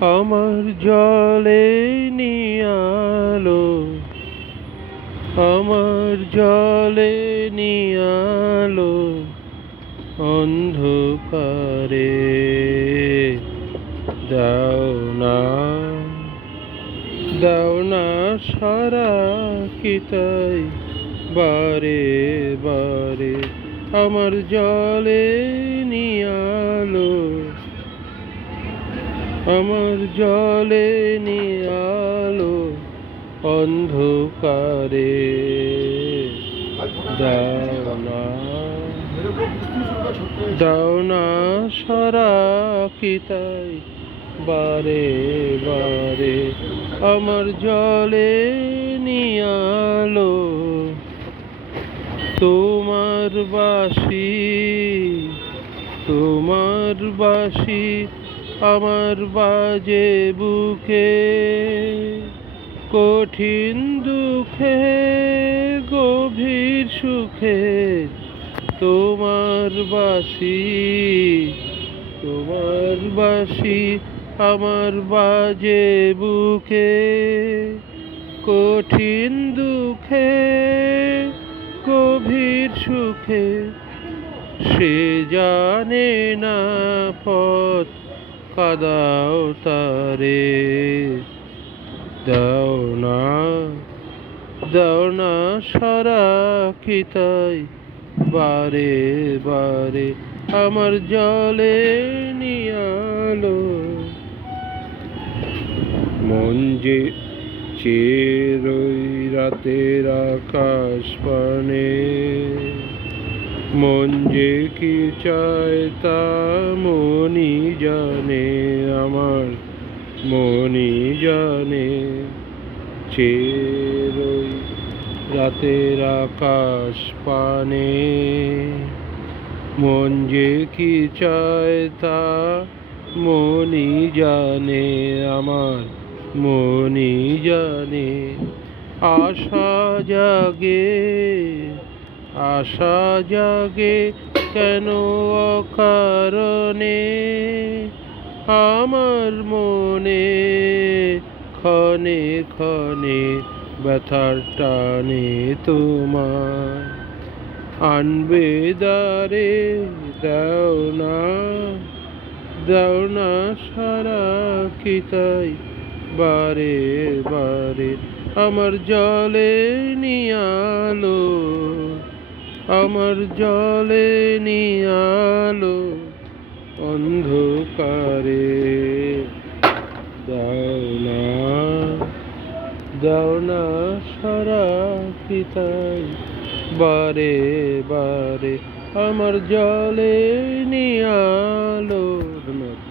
আমার জলে নিয়ালো, আমার জলে নিয়ালো অন্ধকারে। দাও না দাও না সারা কিতাই বারে বারে। আমার জলে নিয়ালো আমার জলে আলো অন্ধকারে। দাও না দাও না সারা কিতাই বারে বারে। আমার জলে নিয়ালো তোমার বাসি তোমার বাসি আমার বাজে বুকে, কঠিন দুঃখে, গভীর সুখে, তোমার বাসি তোমার বাসি আমার বাজে বুকে, কঠিন দুঃখে, গভীর সুখে, সে জানে না পথ কাদাও তারে, দাও না দাও না সারা কিতাই বারে বারে আমার জলে নিয়ালো। মন যে চেরই রাতের আকাশ পানে মন যে কি চায় তা মনি জানে আমার, মনি জানে চেরই রাতের আকাশ পানে। মন যে কি চায় তা মনি জানে আমার, মনি জানে আশা জাগে আশা জাগে কেন অকারণে? আমার মনে ক্ষণে ক্ষণে ব্যথার টানে তোমার আনবে দারে দাও না দাও না সারা কিতাই বারে বারে আমার জলে নিয়ালো আমার জলে নিয়ালো অন্ধকারে। দাও না দাও না সারা পিতাই। বারে বারে আমার জলে নিয়ালো ধন্যবাদ